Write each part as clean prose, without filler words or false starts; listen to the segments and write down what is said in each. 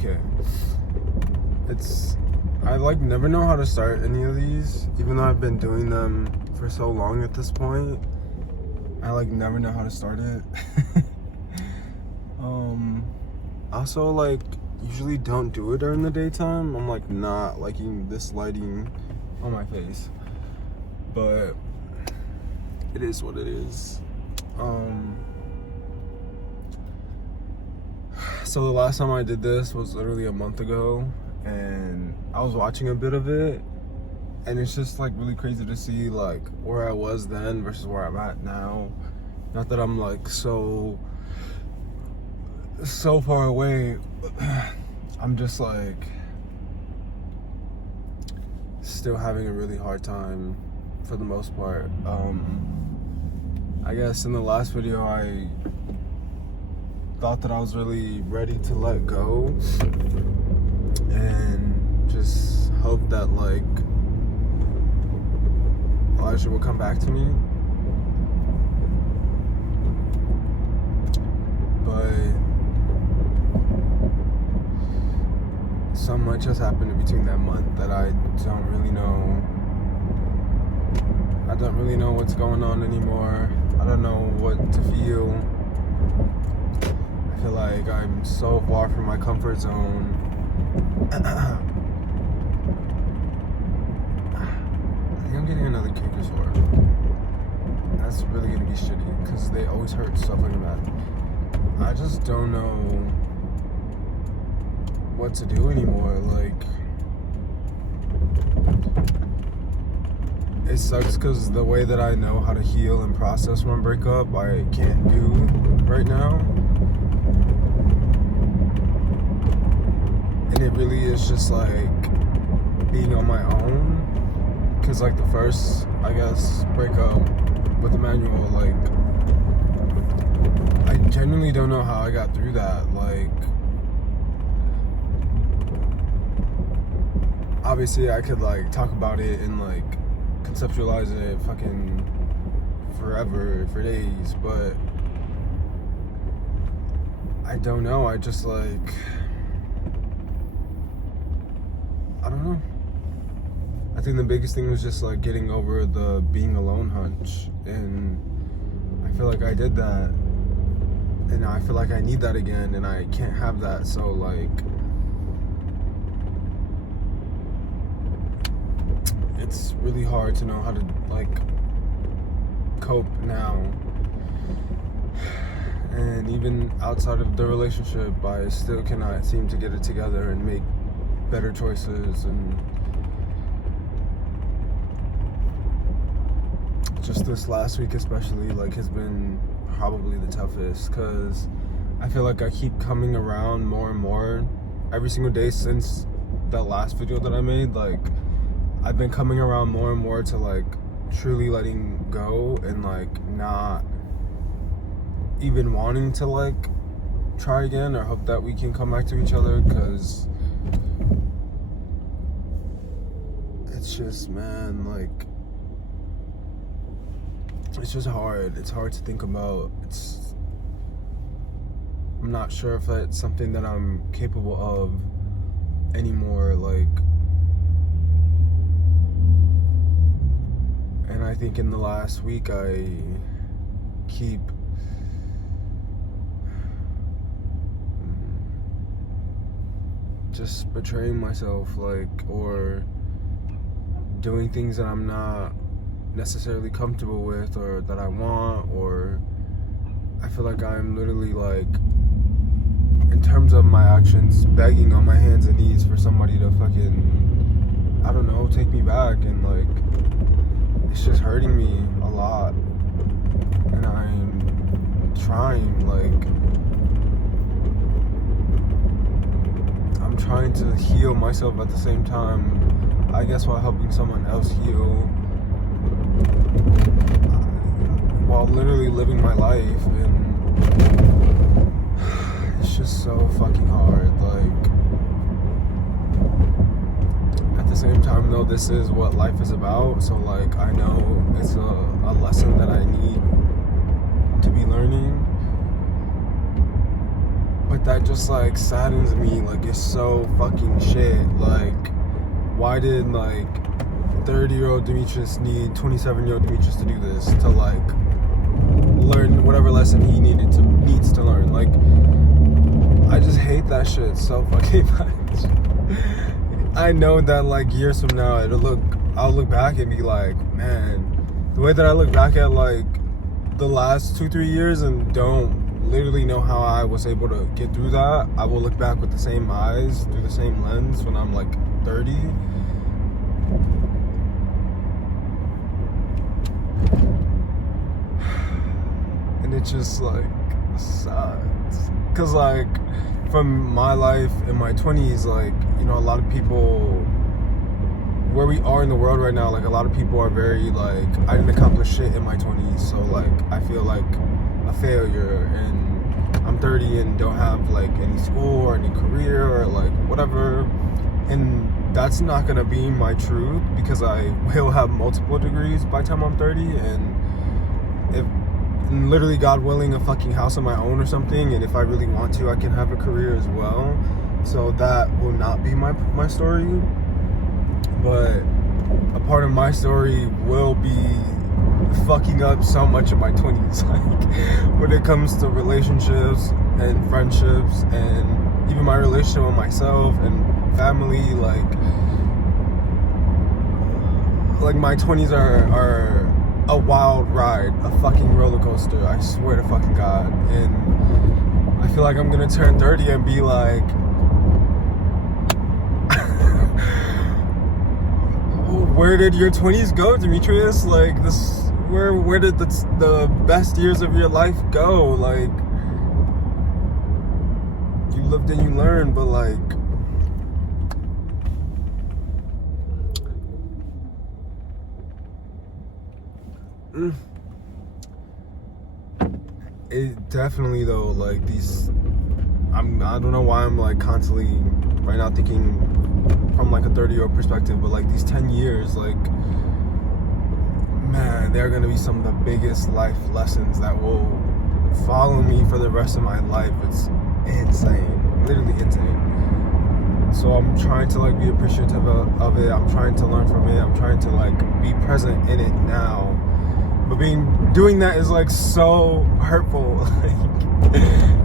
okay. I like never know how to start any of these, even though I've been doing them for so long at this point. I like never know how to start it. Also, like, usually don't do it during the daytime. I'm like not liking this lighting on my face, but it is what it is. So the last time I did this was literally a month ago, and I was watching a bit of it, and it's just like really crazy to see like where I was then versus where I'm at now. Not that I'm like so far away. I'm just like still having a really hard time for the most part. I guess in the last video I thought that I was really ready to let go and just hope that like Elijah will come back to me. But so much has happened in between that month that I don't really know. I don't really know what's going on anymore. I don't know what to feel. I feel like I'm so far from my comfort zone. I think I'm getting another canker sore. That's really gonna be shitty because they always hurt so fucking bad. I just don't know what to do anymore. Like, it sucks because the way that I know how to heal and process one breakup, I can't do right now. And it really is just like being on my own. Because like the first, I guess, breakup with Emmanuel, like, I genuinely don't know how I got through that. Like, obviously I could like talk about it and like conceptualize it fucking forever, for days, but I don't know. I just like, I don't know. I think the biggest thing was just like getting over the being alone hunch, and I feel like I did that, and I feel like I need that again, and I can't have that. So like, it's really hard to know how to like cope now. And even outside of the relationship, I still cannot seem to get it together and make better choices. And just this last week especially, like, has been probably the toughest, because I feel like I keep coming around more and more every single day since that last video that I made. Like, I've been coming around more and more to like truly letting go and like not even wanting to like try again or hope that we can come back to each other, because it's just, man, like, it's just hard. It's hard to think about. I'm not sure if that's something that I'm capable of anymore. Like, and I think in the last week I keep just betraying myself, like, or doing things that I'm not necessarily comfortable with or that I want, or I feel like I'm literally like, in terms of my actions, begging on my hands and knees for somebody to fucking, I don't know, take me back. And like, it's just hurting me a lot, and I'm trying, like, I'm trying to heal myself at the same time, I guess, while helping someone else heal, while literally living my life. And it's just so fucking hard. Like, at the same time though, this is what life is about, so like, I know it's a lesson that I need to be learning. But like that just like saddens me. Like, it's so fucking shit. Like, why did like 30-year-old Demetrius need 27-year-old Demetrius to do this, to like learn whatever lesson he needs to learn? Like, I just hate that shit so fucking much. I know that like years from now I'll look back and be like, man, the way that I look back at like the last 2-3 years and don't literally know how I was able to get through that, I will look back with the same eyes, through the same lens when I'm like 30. And it just like sucks, cause like from my life in my 20s, like, you know, a lot of people where we are in the world right now, like a lot of people are very like, I didn't accomplish shit in my 20s, so like I feel like a failure, and I'm 30 and don't have like any school or any career or like whatever. And that's not gonna be my truth, because I will have multiple degrees by the time I'm 30, and if literally, God willing, a fucking house of my own or something, and if I really want to, I can have a career as well. So that will not be my story, but a part of my story will be fucking up so much in my 20s, like when it comes to relationships and friendships and even my relationship with myself and family. Like my 20s are a wild ride, a fucking roller coaster, I swear to fucking God. And I feel like I'm gonna turn 30 and be like, where did your 20s go, Demetrius? Like, this, where did the best years of your life go? Like, you lived and you learned, but like, it definitely though, like these, I don't know why I'm like constantly right now thinking from like a 30-year-old perspective, but like these 10 years, like, man, they're gonna be some of the biggest life lessons that will follow me for the rest of my life. It's insane, literally insane. So I'm trying to like be appreciative of it. I'm trying to learn from it. I'm trying to like be present in it now. But doing that is like so hurtful. Like,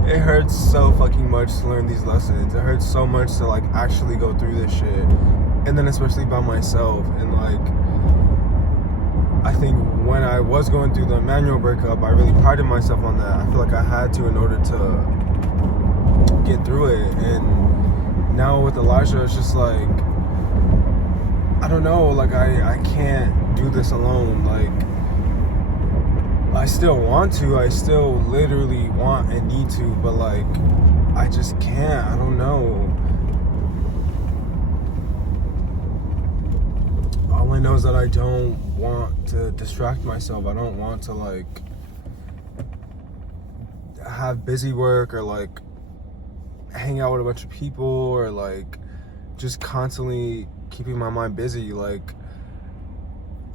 it hurts so fucking much to learn these lessons. It hurts so much to like actually go through this shit, and then especially by myself. And like, I think when I was going through the Emmanuel breakup, I really prided myself on that. I feel like I had to in order to get through it. And now with Elijah, it's just like, I don't know, like I can't do this alone. Like, I still want to, I still literally want and need to, but like, I just can't. I don't know. All I know is that I don't want to distract myself. I don't want to like have busy work or like hang out with a bunch of people or like just constantly keeping my mind busy. Like,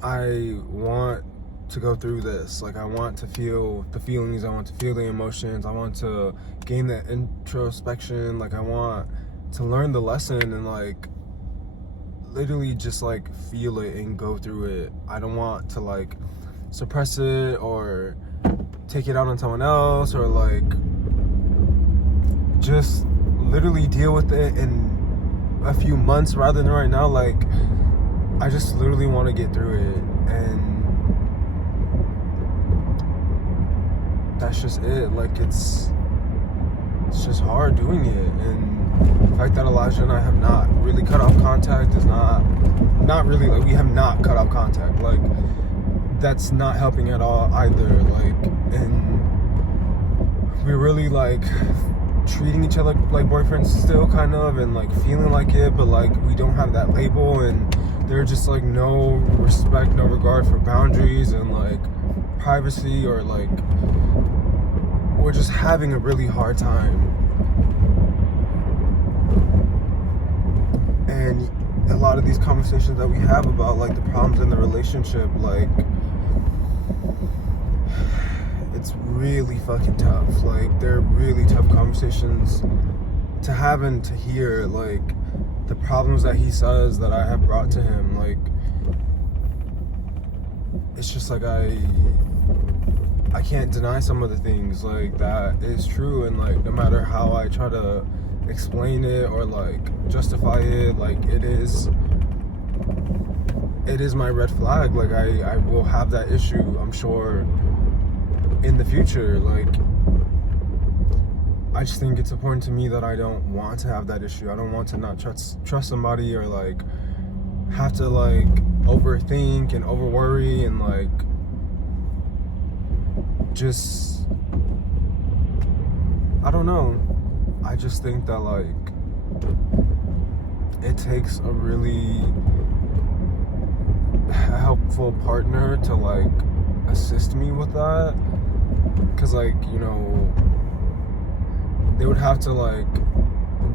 I want to go through this. Like, I want to feel the feelings, I want to feel the emotions, I want to gain that introspection. Like, I want to learn the lesson and like literally just like feel it and go through it. I don't want to like suppress it or take it out on someone else, or like just literally deal with it in a few months rather than right now. Like, I just literally want to get through it, and that's just it. Like, it's just hard doing it. And the fact that Elijah and I have not really cut off contact is not really, like, we have not cut off contact. Like, that's not helping at all either. Like, and we're really like treating each other like boyfriends still, kind of, and like feeling like it, but like we don't have that label, and there's just like no respect, no regard for boundaries and like privacy, or like we're just having a really hard time. And a lot of these conversations that we have about like the problems in the relationship, like, it's really fucking tough. Like, they're really tough conversations to have and to hear. Like, the problems that he says that I have brought to him, like, it's just like I can't deny some of the things, like, that is true. And like, no matter how I try to explain it or like justify it, like, it is my red flag. Like, I will have that issue, I'm sure, in the future. Like, I just think it's important to me that I don't want to have that issue. I don't want to not trust somebody, or like have to like overthink and over worry and like just, I don't know. I just think that like it takes a really helpful partner to like assist me with that, because like, you know, they would have to like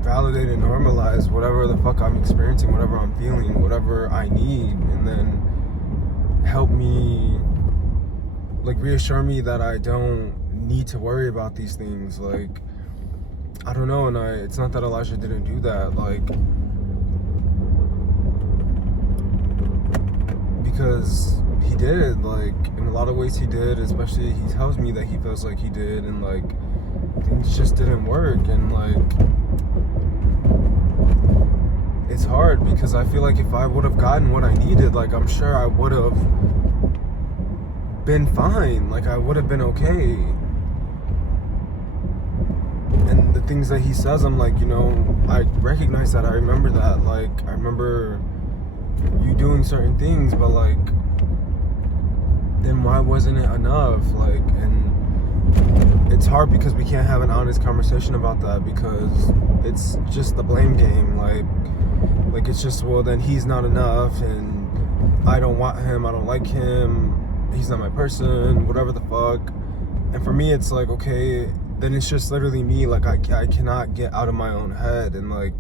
validate and normalize whatever the fuck I'm experiencing, whatever I'm feeling, whatever I need, and then help me, like, reassure me that I don't need to worry about these things. Like, I don't know. And it's not that Elijah didn't do that, like, because he did. Like, in a lot of ways he did, especially he tells me that he feels like he did, and like things just didn't work. And like, it's hard because I feel like if I would have gotten what I needed, like, I'm sure I would have been fine. Like, I would have been okay. And the things that he says, I'm like, you know, I recognize that. I remember that. Like, I remember you doing certain things, but like, then why wasn't it enough? Like, and it's hard because we can't have an honest conversation about that, because it's just the blame game. Like it's just, well, then he's not enough, and I don't want him, I don't like him, he's not my person, whatever the fuck. And for me, it's like, okay, then it's just literally me. Like, I cannot get out of my own head, and like,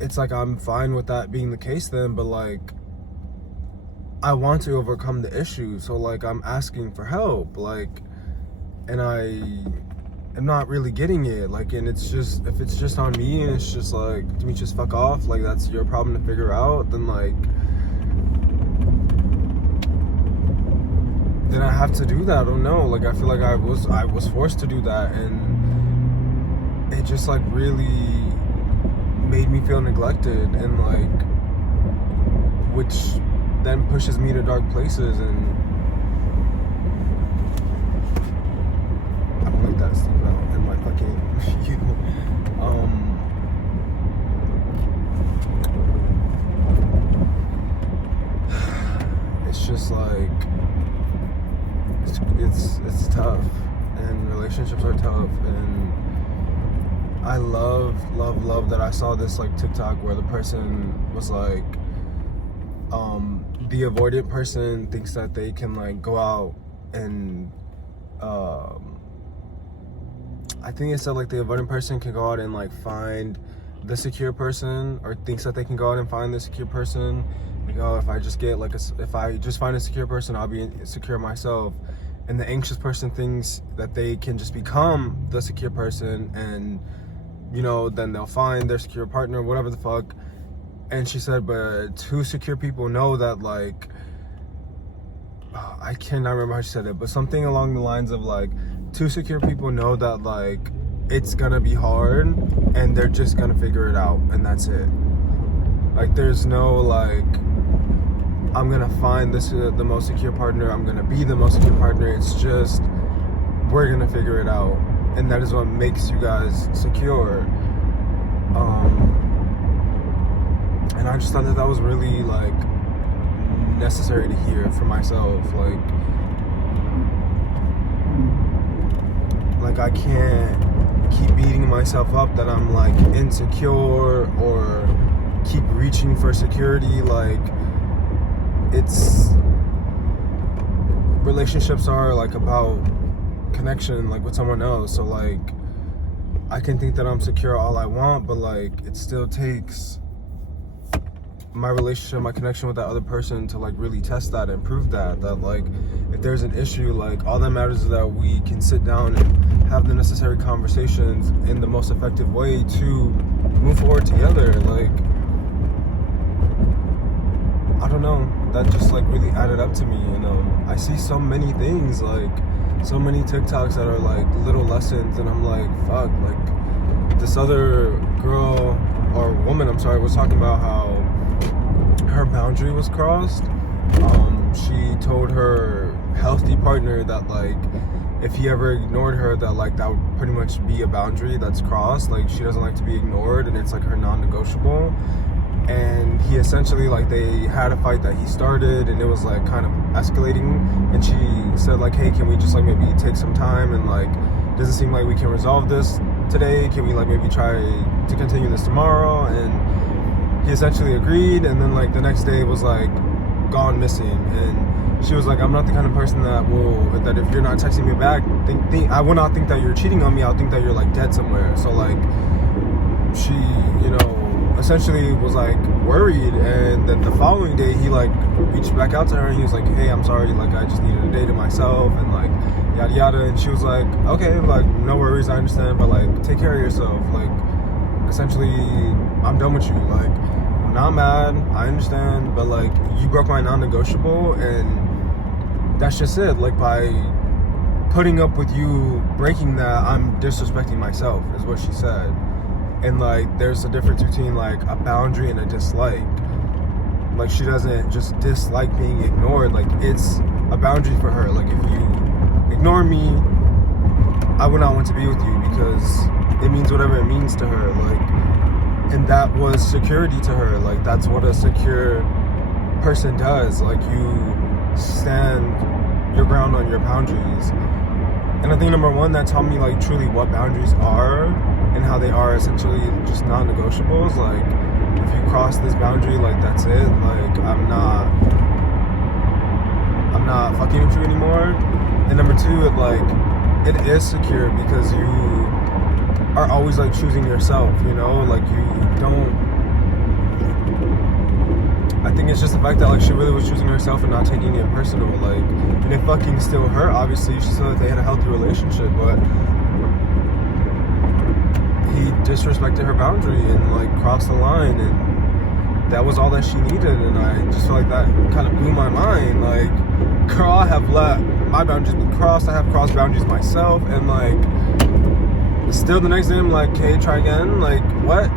it's like I'm fine with that being the case then, but like, I want to overcome the issue, so like, I'm asking for help, like, and I am not really getting it. Like, and it's just, if it's just on me and it's just like, to me, just fuck off, like, that's your problem to figure out, then like, then I have to do that. I don't know. Like, I feel like I was forced to do that, and it just like really made me feel neglected, and like, which then pushes me to dark places. And I don't like that Steve out in my fucking it's just like, it's tough, and relationships are tough. And I love that I saw this like TikTok where the person was like, the avoidant person thinks that they can like go out and I think it said like the avoidant person can go out and like find the secure person, or thinks that they can go out and find the secure person. Like, oh, if I just get like if I just find a secure person, I'll be secure myself. And the anxious person thinks that they can just become the secure person, and you know, then they'll find their secure partner, whatever the fuck. And she said, but two secure people know that, like, I cannot remember how she said it, but something along the lines of like, two secure people know that like it's gonna be hard, and they're just gonna figure it out, and that's it. Like, there's no like, I'm gonna find this the most secure partner, I'm gonna be the most secure partner. It's just, we're gonna figure it out, and that is what makes you guys secure. And I just thought that was really like necessary to hear for myself. Like I can't keep beating myself up that I'm like insecure, or keep reaching for security. Like, it's, relationships are like about connection, like with someone else. So like, I can think that I'm secure all I want, but like, it still takes my relationship, my connection with that other person to like really test that and prove that like if there's an issue, like all that matters is that we can sit down and have the necessary conversations in the most effective way to move forward together. Like, I don't know, that just like really added up to me. I see so many things, like so many TikToks that are like little lessons, and I'm like, fuck, like this other girl or woman, I'm sorry, was talking about how her boundary was crossed. She told her healthy partner that like if he ever ignored her, that like that would pretty much be a boundary that's crossed. Like, she doesn't like to be ignored, and it's like her non-negotiable. And he essentially, like, they had a fight that he started, and it was like kind of escalating, and she said like, hey, can we just like maybe take some time, and like, doesn't seem like we can resolve this today, can we like maybe try to continue this tomorrow? And he essentially agreed, and then like the next day was like gone missing. And she was like, I'm not the kind of person that if you're not texting me back, I will not think that you're cheating on me, I'll think that you're like dead somewhere. So like, she, essentially was like worried. And then the following day he like reached back out to her, and he was like, hey, I'm sorry, like I just needed a day to myself, and like yada yada. And she was like, okay, like no worries, I understand, but like take care of yourself. Like, essentially, I'm done with you. Like, I'm not mad, I understand, but like you broke my non-negotiable, and that's just it. Like, by putting up with you breaking that, I'm disrespecting myself, is what she said. And like, there's a difference between like a boundary and a dislike. Like, she doesn't just dislike being ignored, like it's a boundary for her. Like, if you ignore me, I would not want to be with you, because it means whatever it means to her. Like, and that was security to her. Like, that's what a secure person does. Like, you stand your ground on your boundaries. And I think number one, that taught me like truly what boundaries are, and how they are essentially just non-negotiables. Like, if you cross this boundary, like that's it. Like, I'm not fucking with you anymore. And number two, it is secure, because you are always like choosing yourself, like you don't. I think it's just the fact that like she really was choosing herself and not taking it personal. Like, and it fucking still hurt, obviously. She said that they had a healthy relationship, but he disrespected her boundary and like crossed the line, and that was all that she needed. And I just feel like that kind of blew my mind. Like, girl, I have let my boundaries be crossed, I have crossed boundaries myself, and like still the next day I'm like, okay, try again. Like, what?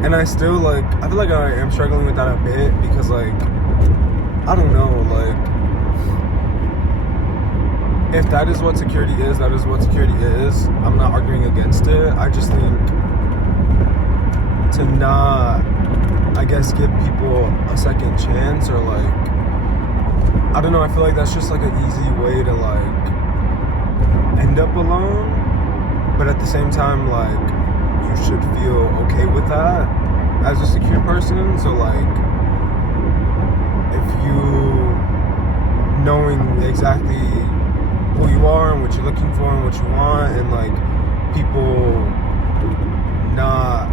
And I still like, I feel like I am struggling with that a bit, because like, I don't know, like, if that is what security is, that is what security is. I'm not arguing against it. I just think to not, I guess, give people a second chance, or like, I don't know, I feel like that's just like an easy way to like end up alone. But at the same time, like, you should feel okay with that as a secure person. So like, if you knowing exactly who you are and what you're looking for and what you want, and like people not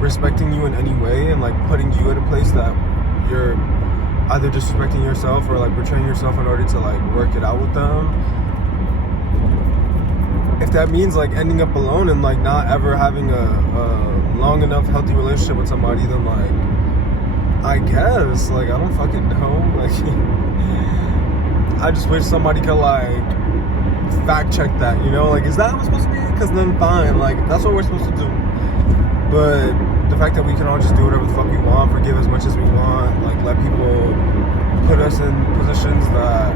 respecting you in any way, and like putting you at a place that you're either disrespecting yourself or like betraying yourself in order to like work it out with them, if that means like ending up alone and like not ever having a long enough healthy relationship with somebody, then like, I guess, like, I don't fucking know. Like, I just wish somebody could like fact check that, like, is that how it's supposed to be? Because then fine, like, that's what we're supposed to do. But the fact that we can all just do whatever the fuck we want, forgive as much as we want, like, let people put us in positions that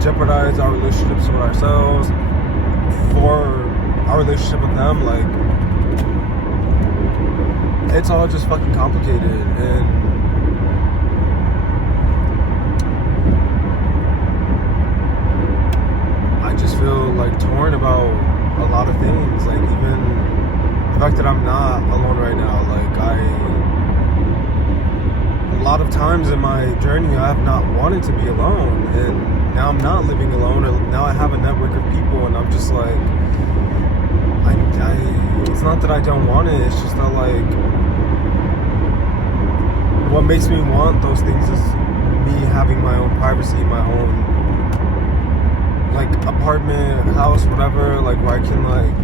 jeopardize our relationships with ourselves for our relationship with them, like, it's all just fucking complicated. And I just feel like torn about a lot of things. Like, even the fact that I'm not alone right now, like, a lot of times in my journey I have not wanted to be alone, and now I'm not living alone, and now I have a network of people, and I'm just like, it's not that I don't want it, it's just that like, what makes me want those things is me having my own privacy, my own like apartment, house, whatever, like where I can like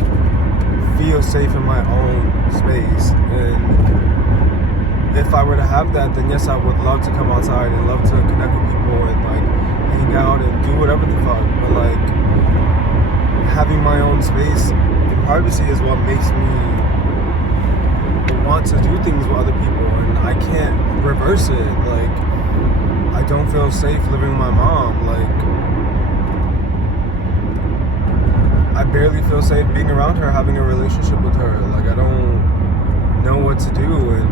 feel safe in my own space. And if I were to have that, then yes, I would love to come outside and love to connect with people and like hang out and do whatever the fuck. But like having my own space and privacy is what makes me want to do things with other people, and I can't reverse it. Like I don't feel safe living with my mom. Like I barely feel safe being around her, having a relationship with her. Like I don't know what to do, and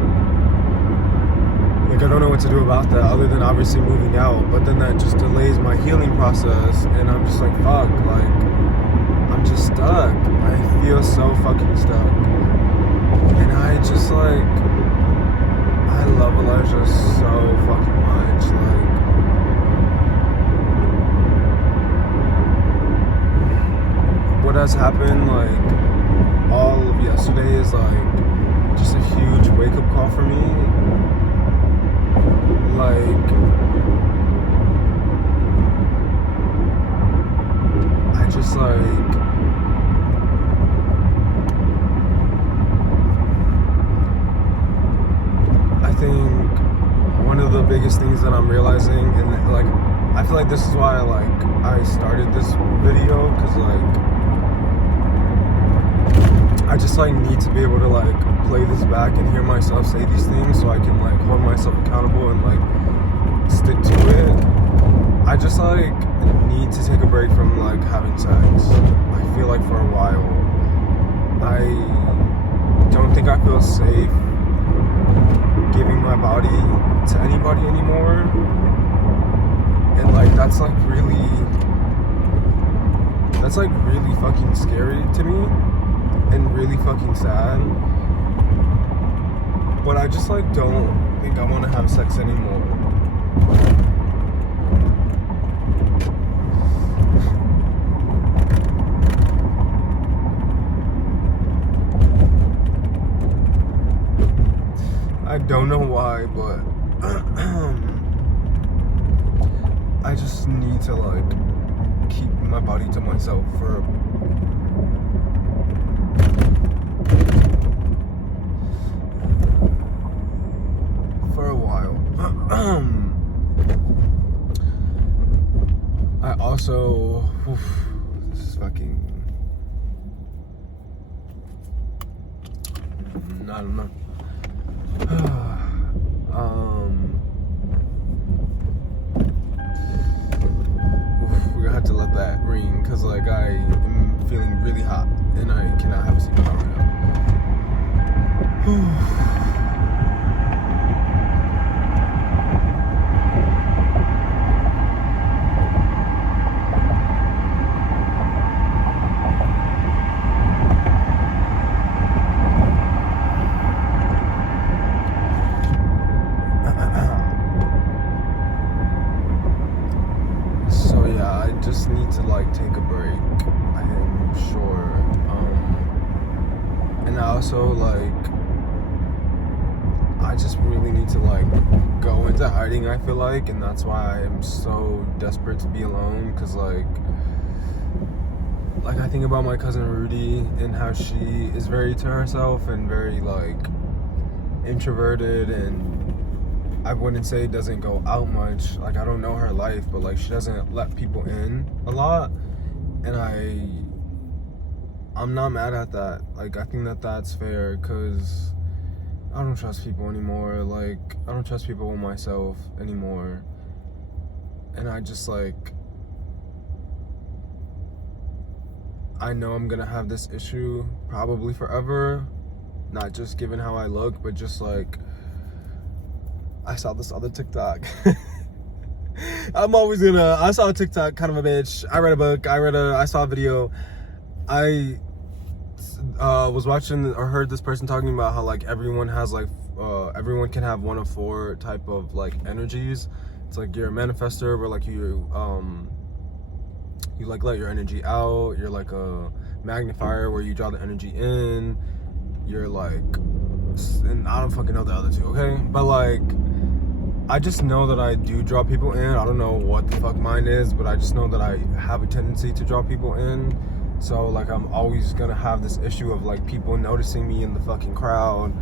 like I don't know what to do about that other than obviously moving out. But then that just delays my healing process, and I'm just like, fuck, like I'm just stuck. I feel so fucking stuck. And I just like, I love Elijah so fucking much. Like, what has happened like all of yesterday is like just a huge wake up call for me. Like, I just like, I think one of the biggest things that I'm realizing, and like I feel like this is why I started this video, because like I just like need to be able to like play this back and hear myself say these things so I can like hold myself accountable and like stick to it. I just like need to take a break from like having sex. I feel like for a while I don't think I feel safe giving my body to anybody anymore, and like that's like really fucking scary to me and really fucking sad. But I just like don't think I want to have sex anymore. I don't know why, but I just need to like keep my body to myself for a while. I also, this is fucking, I don't know. We're gonna have to let that ring, because like I am feeling really hot and I cannot have a seat right now. So yeah, I just need to like take a break, I am sure. And I also like, I just really need to like go into hiding, I feel like, and that's why I am so desperate to be alone, because like I think about my cousin Rudy and how she is very to herself and very like introverted, and I wouldn't say doesn't go out much. Like I don't know her life, but like she doesn't let people in a lot, and I'm not mad at that. Like I think that that's fair, because I don't trust people anymore. Like I don't trust people with myself anymore, and I just like, I know I'm gonna have this issue probably forever, not just given how I look, but just like, I saw this other TikTok. I saw a TikTok, kind of a bitch. I read a book, I saw a video. I was watching or heard this person talking about how like everyone has like, everyone can have one of four type of like energies. It's like you're a manifester, where like you like let your energy out. You're like a magnifier, where you draw the energy in. You're like, and I don't fucking know the other two, okay? But like, I just know that I do draw people in. I don't know what the fuck mine is, but I just know that I have a tendency to draw people in. So like I'm always gonna have this issue of like people noticing me in the fucking crowd,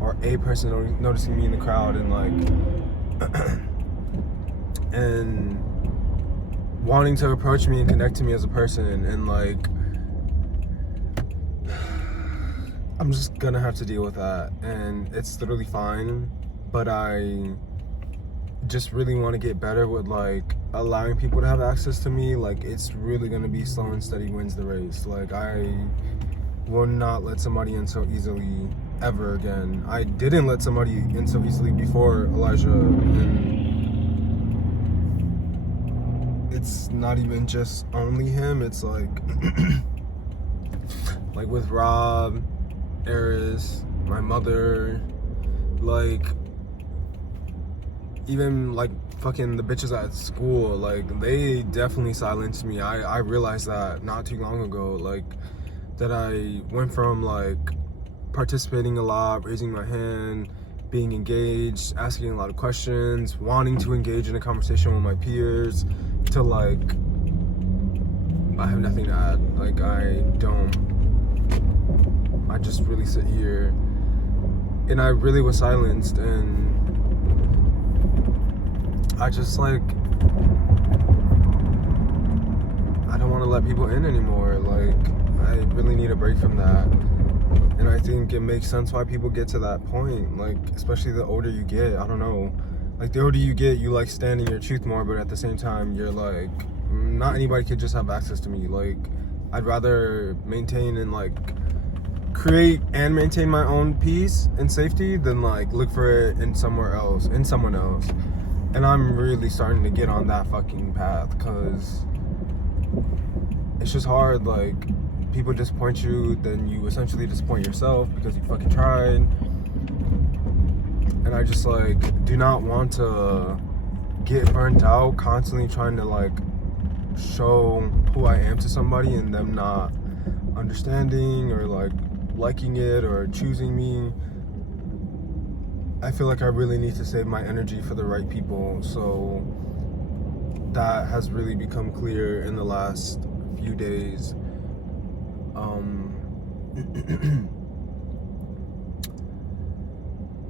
or a person noticing me in the crowd, and like and wanting to approach me and connect to me as a person, and like I'm just gonna have to deal with that, and it's literally fine. But I just really want to get better with like allowing people to have access to me. Like it's really gonna be slow and steady wins the race. Like I will not let somebody in so easily ever again. I didn't let somebody in so easily before Elijah, and it's not even just only him. It's like like with Rob, Eris, my mother, like even like fucking the bitches at school, like they definitely silenced me. I realized that not too long ago, like that I went from like participating a lot, raising my hand, being engaged, asking a lot of questions, wanting to engage in a conversation with my peers, to like I have nothing to add. Like I just really sit here, and I really was silenced, and I just like I don't want to let people in anymore. Like I really need a break from that, and I think it makes sense why people get to that point. Like especially the older you get. I don't know. Like the older you get, you like stand in your truth more, but at the same time, you're like, not anybody could just have access to me. Like I'd rather maintain and like create and maintain my own peace and safety than like look for it in somewhere else, in someone else. And I'm really starting to get on that fucking path, because it's just hard. Like people disappoint you, then you essentially disappoint yourself because you fucking tried. And I just like do not want to get burnt out constantly trying to like show who I am to somebody and them not understanding or like liking it or choosing me. I feel like I really need to save my energy for the right people. So that has really become clear in the last few days.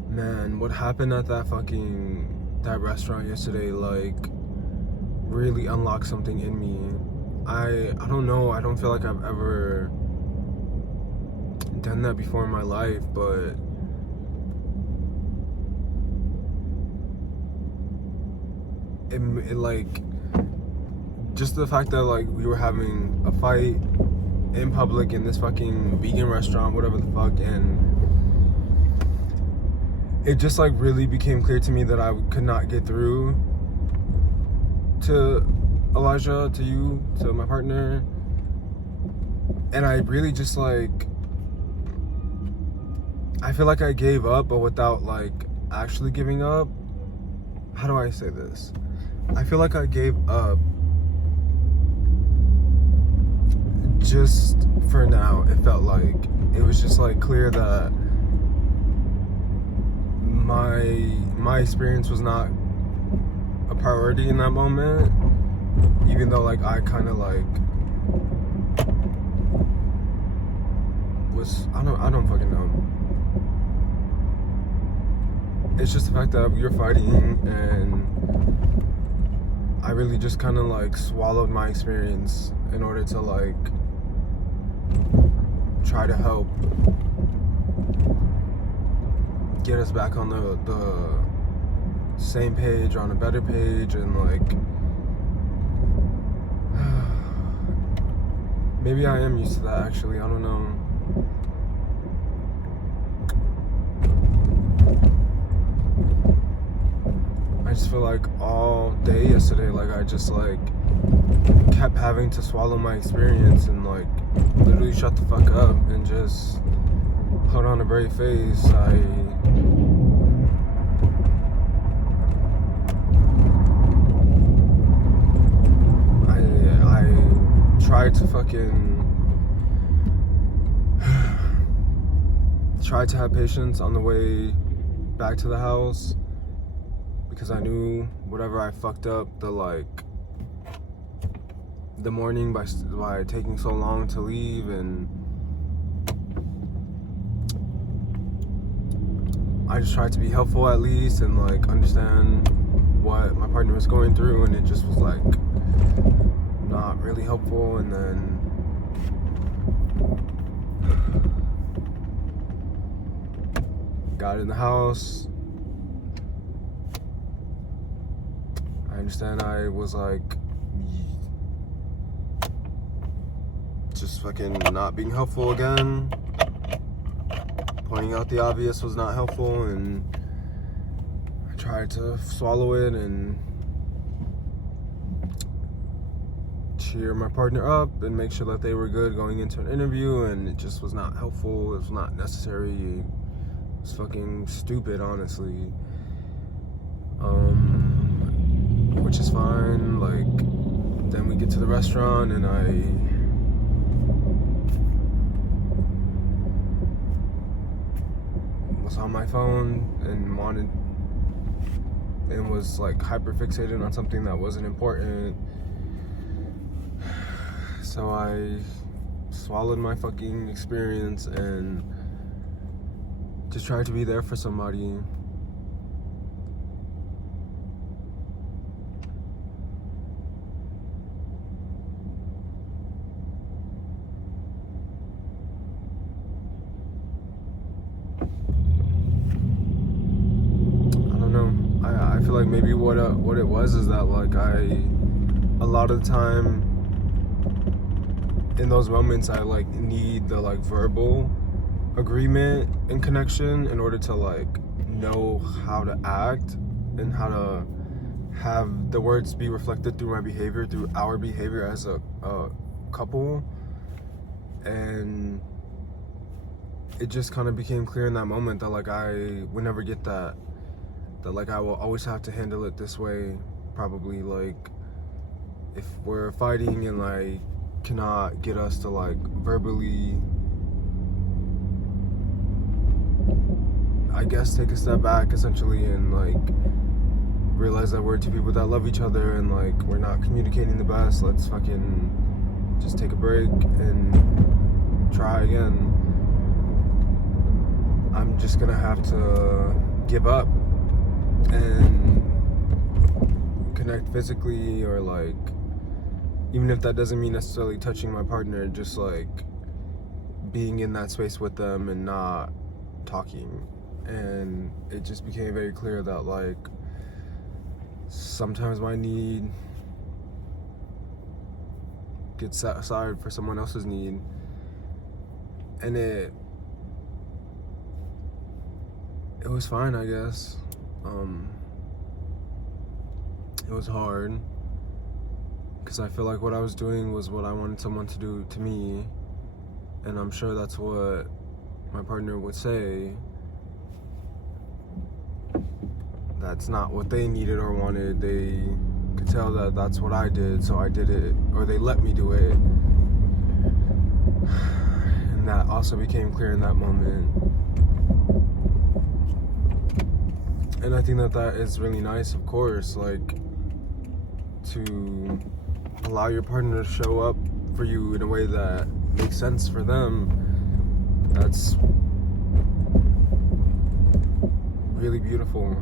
Man, what happened at that restaurant yesterday, like really unlocked something in me. I don't know, I don't feel like I've ever done that before in my life, but it like just the fact that like we were having a fight in public in this fucking vegan restaurant, whatever the fuck, and it just like really became clear to me that I could not get through to Elijah, to you, to my partner. And I really just like, I feel like I gave up, but without like actually giving up. How do I say this? I feel like I gave up just for now. It felt like it was just like clear that my experience was not a priority in that moment, even though like I kind of like was, I don't fucking know. It's just the fact that we were fighting, and I really just kind of like swallowed my experience in order to like try to help get us back on the same page, on a better page, and like maybe I am used to that actually, I don't know. I just feel like all day yesterday, like I just like kept having to swallow my experience and like literally shut the fuck up and just put on a brave face. I tried to tried to have patience on the way back to the house. because I knew whatever I fucked up the morning by taking so long to leave, and I just tried to be helpful at least and like understand what my partner was going through, and it just was like not really helpful. And then got in the house. I understand I was like just fucking not being helpful again. Pointing out the obvious was not helpful, and I tried to swallow it and cheer my partner up and make sure that they were good going into an interview, and it just was not helpful. It was not necessary. It was fucking stupid, honestly. Which is fine. Like, then we get to the restaurant, and I was on my phone and was like hyper fixated on something that wasn't important. So I swallowed my fucking experience and just tried to be there for somebody. I feel like maybe what it was is that like a lot of the time in those moments I like need the like verbal agreement and connection in order to like know how to act and how to have the words be reflected through my behavior, through our behavior as a couple. And it just kind of became clear in that moment that like I would never get that like I will always have to handle it this way. Probably like if we're fighting and like cannot get us to like verbally, I guess, take a step back essentially and like realize that we're two people that love each other and like we're not communicating the best, let's fucking just take a break and try again. I'm just gonna have to give up and connect physically, or like even if that doesn't mean necessarily touching my partner, just like being in that space with them and not talking. And it just became very clear that like sometimes my need gets set aside for someone else's need, and it was fine, I guess. It was hard because I feel like what I was doing was what I wanted someone to do to me, and I'm sure that's what my partner would say. That's not what they needed or wanted. They could tell that that's what I did, so I did it, or they let me do it. And that also became clear in that moment. And I think that is really nice, of course, like to allow your partner to show up for you in a way that makes sense for them. That's really beautiful.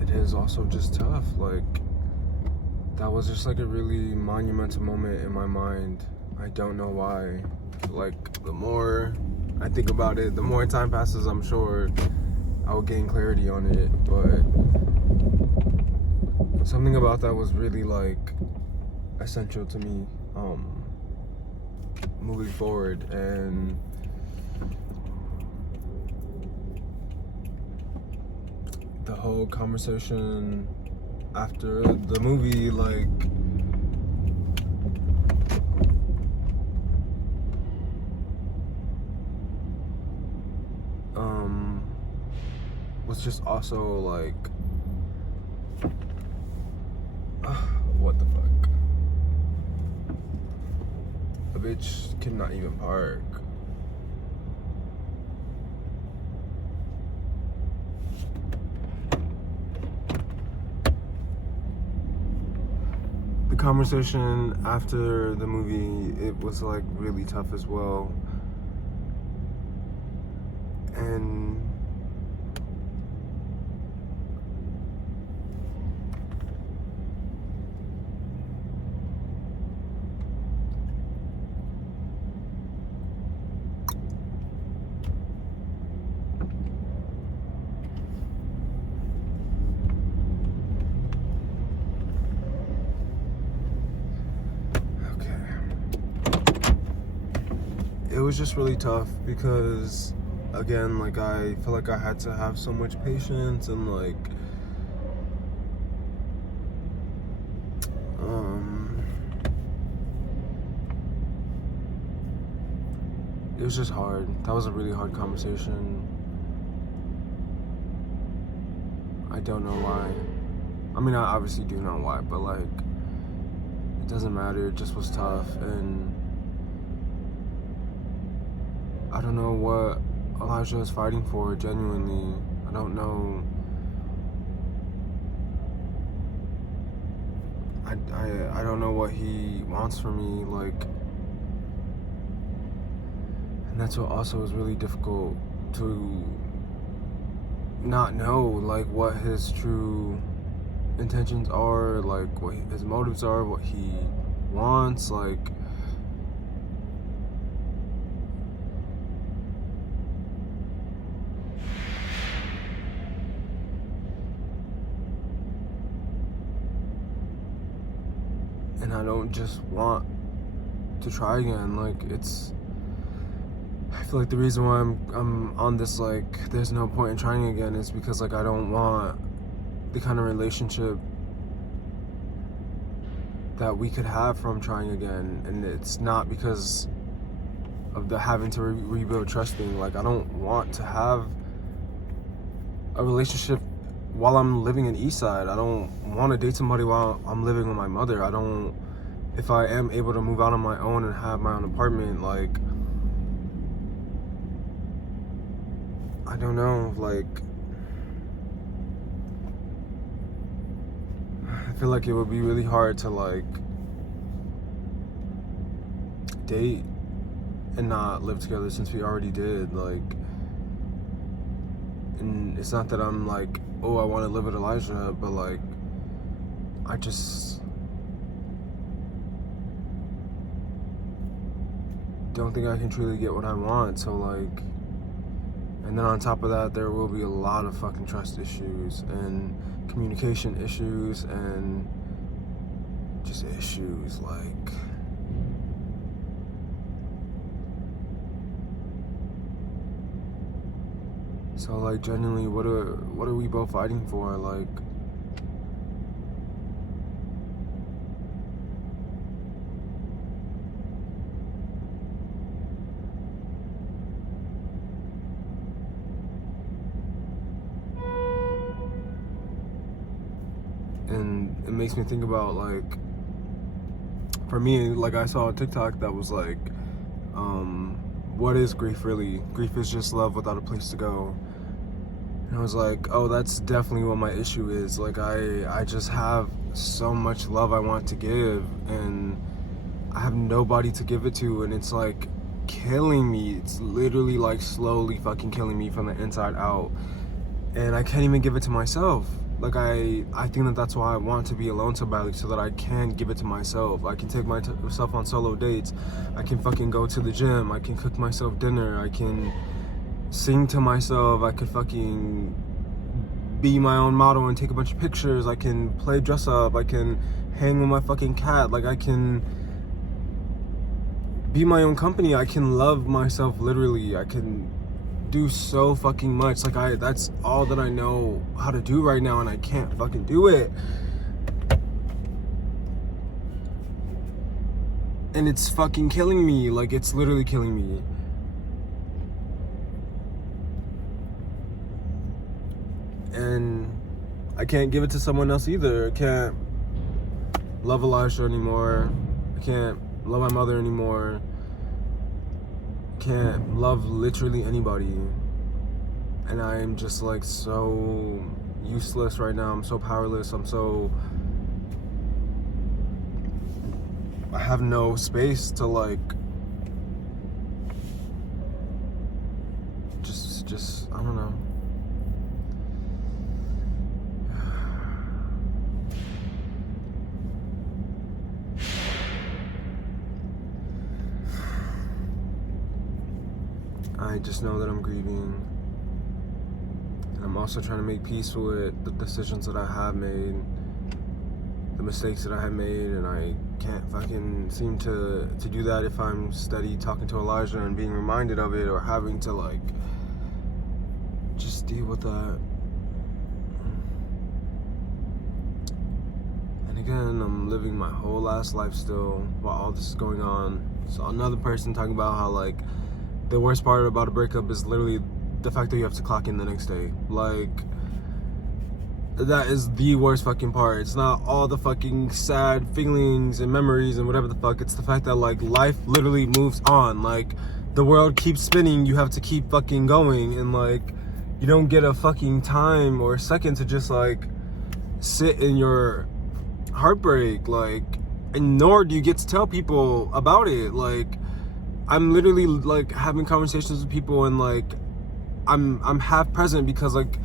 It is also just tough. Like, that was just like a really monumental moment in my mind. I don't know why. Like, the more I think about it, the more time passes, I'm sure I will gain clarity on it. But something about that was really like essential to me moving forward. And the whole conversation after the movie, like, was just also like, what the fuck? A bitch cannot even park. the conversation after the movie, it was like really tough as well. And it was just really tough because, again, like, I feel like I had to have so much patience and like it was just hard. That was a really hard conversation. I don't know why. I mean, I obviously do know why, but like, it doesn't matter. It just was tough, and I don't know what Elijah is fighting for, genuinely. I don't know. I don't know what he wants from me, like, and that's what also is really difficult to not know, like, what his true intentions are, like, what his motives are, what he wants, like. And I don't just want to try again. Like, I feel like the reason why I'm on this, like, there's no point in trying again, is because, like, I don't want the kind of relationship that we could have from trying again. And it's not because of the having to rebuild trust thing. Like, I don't want to have a relationship while I'm living in Eastside. I don't want to date somebody while I'm living with my mother. If I am able to move out on my own and have my own apartment, like, I don't know, like, I feel like it would be really hard to, like, date and not live together since we already did, like. And it's not that I'm like, oh, I want to live with Elijah, but like, I just don't think I can truly get what I want. So like, and then on top of that, there will be a lot of fucking trust issues and communication issues and just issues, like. So like, genuinely, what are we both fighting for? Like, and it makes me think about, like, for me, like, I saw a TikTok that was like, what is grief really? Grief is just love without a place to go. And I was like, oh, that's definitely what my issue is. Like, I just have so much love I want to give, and I have nobody to give it to, and it's like killing me. It's literally like slowly fucking killing me from the inside out, and I can't even give it to myself. Like, I think that that's why I want to be alone so badly, so that I can give it to myself. I can take myself on solo dates. I can fucking go to the gym. I can cook myself dinner. I can sing to myself. I could fucking be my own model and take a bunch of pictures. I can play dress up. I can hang with my fucking cat. Like, I can be my own company. I can love myself, literally. I can do so fucking much. Like, that's all that I know how to do right now, and I can't fucking do it. And it's fucking killing me. Like, it's literally killing me. And I can't give it to someone else either. I can't love Elijah anymore. I can't love my mother anymore. Can't love literally anybody. And I am just like so useless right now. I'm so powerless. I'm so I have no space to like just I don't know. I just know that I'm grieving, and I'm also trying to make peace with the decisions that I have made, the mistakes that I have made, and I can't fucking seem to do that if I'm steady talking to Elijah and being reminded of it, or having to like just deal with that. And again, I'm living my whole ass life still while all this is going on. So another person talking about how like the worst part about a breakup is literally the fact that you have to clock in the next day. Like, that is the worst fucking part. It's not all the fucking sad feelings and memories and whatever the fuck. It's the fact that like life literally moves on. Like, the world keeps spinning. You have to keep fucking going, and like you don't get a fucking time or a second to just like sit in your heartbreak. Like, and nor do you get to tell people about it. Like, I'm literally like having conversations with people, and like I'm half present because like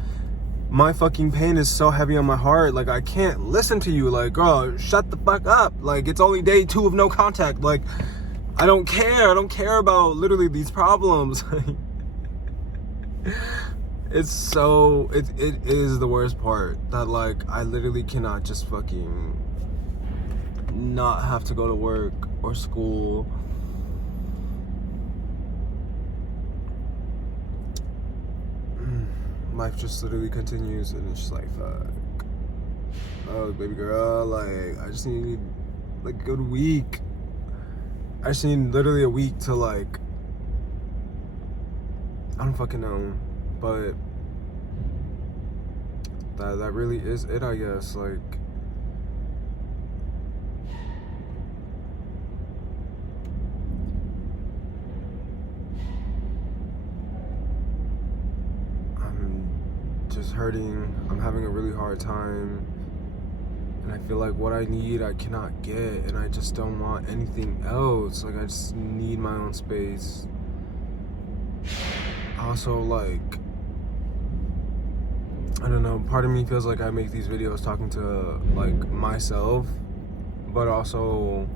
my fucking pain is so heavy on my heart. Like, I can't listen to you. Like, girl, shut the fuck up. Like, it's only day 2 of no contact. Like, I don't care about literally these problems. It's so it is the worst part that like I literally cannot just fucking not have to go to work or school. Life just literally continues, and it's just like, fuck. Oh, baby girl, like, I just need like a good week. I just need literally a week to like, I don't fucking know, but that really is it, I guess. Like, just hurting. I'm having a really hard time, and I feel like what I need I cannot get, and I just don't want anything else. Like, I just need my own space. Also, like, I don't know, part of me feels like I make these videos talking to like myself, but also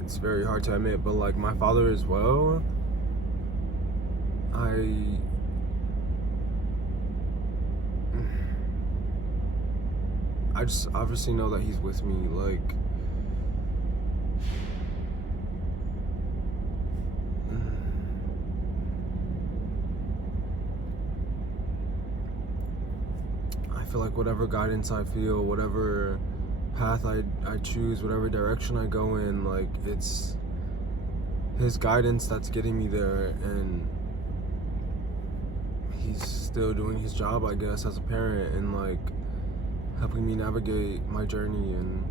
it's very hard to admit, but like my father as well. I just obviously know that he's with me. Like, I feel like whatever guidance I feel, whatever path I choose, whatever direction I go in, like, it's his guidance that's getting me there, and he's still doing his job, I guess, as a parent, and like helping me navigate my journey. And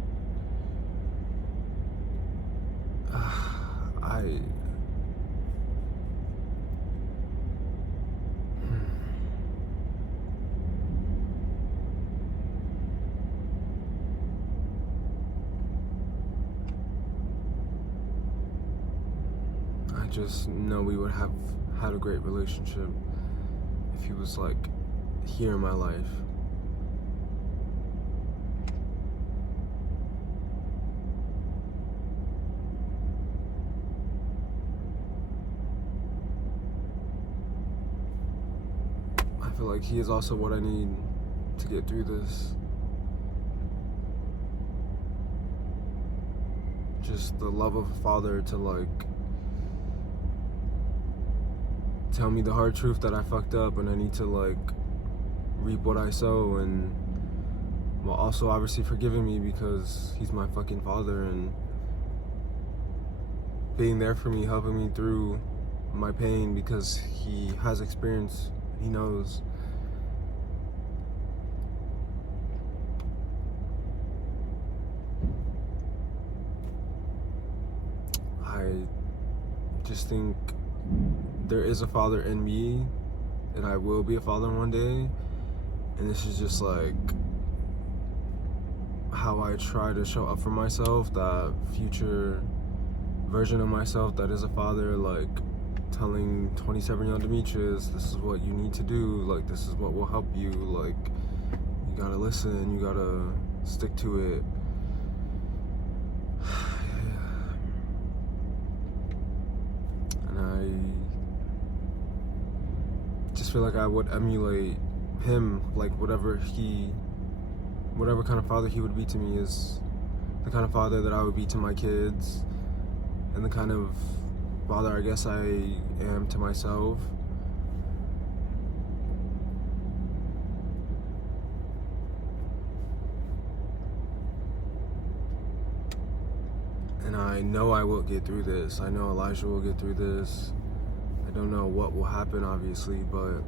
I just know we would have had a great relationship if he was like here in my life. I feel like he is also what I need to get through this. Just the love of a father to like tell me the hard truth that I fucked up and I need to like reap what I sow, and while also obviously forgiving me because he's my fucking father, and being there for me, helping me through my pain because he has experience, he knows. I just think there is a father in me, and I will be a father one day, and this is just like how I try to show up for myself, that future version of myself that is a father, like telling 27-year-old Demetrius, this is what you need to do, like this is what will help you, like you gotta listen, you gotta stick to it. And I just feel like I would emulate him, like whatever kind of father he would be to me is the kind of father that I would be to my kids, and the kind of father I guess I am to myself. And I know I will get through this. I know Elijah will get through this. I don't know what will happen, obviously, but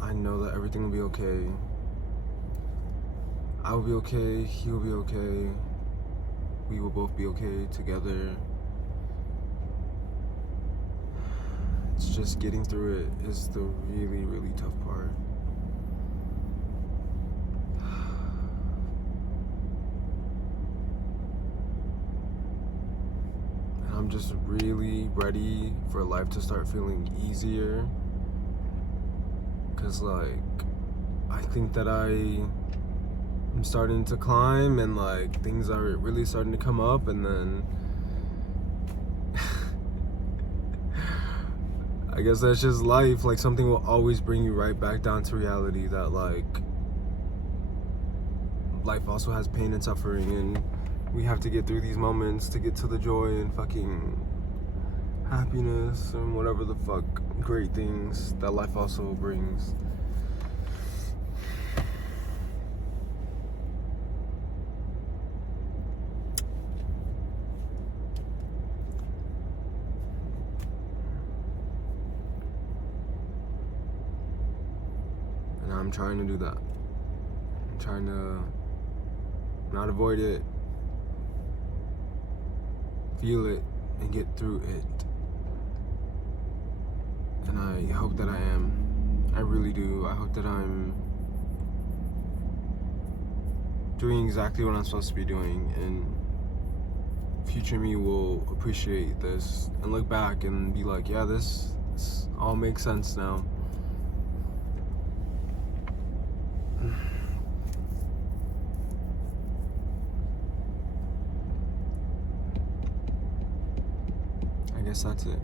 I know that everything will be okay. I will be okay, he will be okay. We will both be okay together. It's just getting through it is the really, really tough part. And I'm just really ready for life to start feeling easier. 'Cause like, I think that I'm starting to climb, and like things are really starting to come up, and then I guess that's just life. Like something will always bring you right back down to reality, that like life also has pain and suffering, and we have to get through these moments to get to the joy and fucking happiness and whatever the fuck great things that life also brings. And I'm trying to do that. I'm trying to not avoid it, feel it, and get through it. And I hope that I am. I really do. I hope that I'm doing exactly what I'm supposed to be doing, and future me will appreciate this and look back and be like, yeah, this all makes sense now. I guess that's it.